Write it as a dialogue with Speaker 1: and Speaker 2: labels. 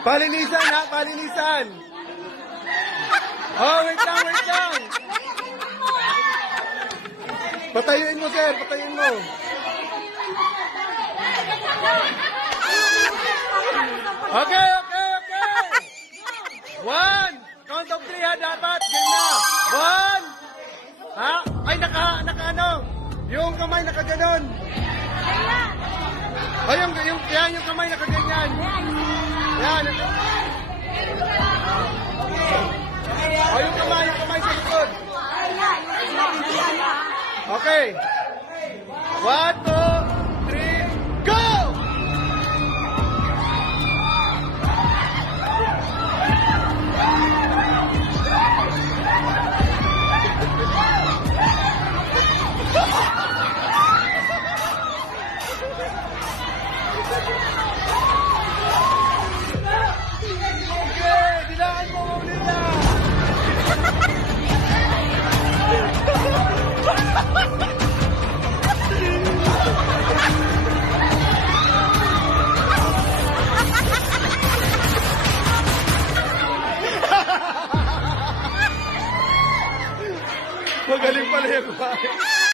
Speaker 1: Palinisan ha, palinisan. Oh, wait lang, wait lang. Patayuin mo, sir. Patayuin mo. Okay, okay, okay. One. Count of three ha, dapat. Game na. One. Ha? Ay, naka, naka ano? Yung kamay nakaganon. Ay, yung, yung, yan, yung kamay nakaganyan. Yan. Ay, yung kamay, yung kamay sa likod. Okay. One, two, three, go! Magaling pala yung kumain.